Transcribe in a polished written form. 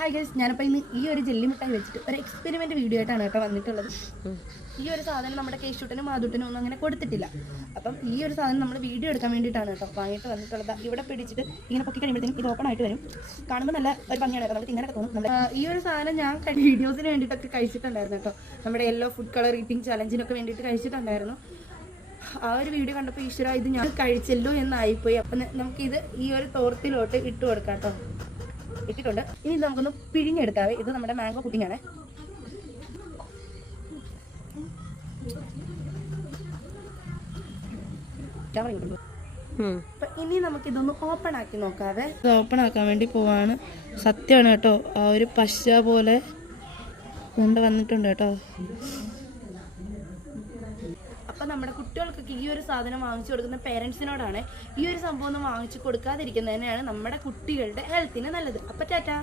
Hi guys, ഞാനപ്പോൾ ഇന്ന് ഈ ഒരു ജെല്ലി മിഠായി വെച്ചിട്ട് ഒരു എക്സ്പെരിമെൻറ്റ് വീഡിയോ ആയിട്ടാണ് കേട്ടോ വന്നിട്ടുള്ളത്. ഈ ഒരു സാധനം നമ്മുടെ കേശൂട്ടനും മാധുട്ടനും ഒന്നും അങ്ങനെ കൊടുത്തിട്ടില്ല. അപ്പം ഈ ഒരു സാധനം നമ്മൾ വീഡിയോ എടുക്കാൻ വേണ്ടിയിട്ടാണ് കേട്ടോ വാങ്ങിയിട്ട് വന്നിട്ടുള്ളത്. ഇവിടെ പിടിച്ചിട്ട് ഇങ്ങനെ പൊക്കി കഴിയുമ്പോഴത്തേക്കും ഇത് ഓപ്പൺ ആയിട്ട് വരും. കാണുമ്പോൾ നല്ല ഒരു ഭംഗിയാണ് കേട്ടോ, നമുക്ക് ഇങ്ങനെ തോന്നും. ഈ ഒരു സാധനം ഞാൻ വീഡിയോസിന് വേണ്ടിയിട്ടൊക്കെ കഴിച്ചിട്ടുണ്ടായിരുന്നു കേട്ടോ. നമ്മുടെ യെല്ലോ ഫുഡ് കളർ ഈറ്റിംഗ് ചലഞ്ചിനൊക്കെ വേണ്ടിയിട്ട് കഴിച്ചിട്ടുണ്ടായിരുന്നു. ആ ഒരു വീഡിയോ കണ്ടപ്പോൾ ഈശ്വര ഇത് ഞാൻ കഴിച്ചല്ലോ എന്നായിപ്പോയി. അപ്പം നമുക്കിത് ഈ ഒരു തോർത്തിലോട്ട് ഇട്ട് കൊടുക്കാം കേട്ടോ. ഇട്ടിട്ടുണ്ട്. ഇനി നമുക്കൊന്ന് പിഴിഞ്ഞെടുക്കാവേ. ഇത് നമ്മുടെ മാംഗോ പുഡിംഗ് ആണ്. അപ്പൊ ഇനി നമുക്കിതൊന്ന് ഓപ്പൺ ആക്കി നോക്കാവേ. ഇത് ഓപ്പൺ ആക്കാൻ വേണ്ടി പോവാണ്. സത്യമാണ് കേട്ടോ, ആ ഒരു പശ പോലെ കൊണ്ട് വന്നിട്ടുണ്ട് കേട്ടോ. അപ്പം നമ്മുടെ കുട്ടികൾക്കൊക്കെ ഈ ഒരു സാധനം വാങ്ങിച്ചു കൊടുക്കുന്ന പേരൻസിനോടാണ് ഈ ഒരു സംഭവം ഒന്നും വാങ്ങിച്ചു കൊടുക്കാതിരിക്കുന്നതിനാണ് നമ്മുടെ കുട്ടികളുടെ ഹെൽത്തിന് നല്ലത്. അപ്പം ടാറ്റാ.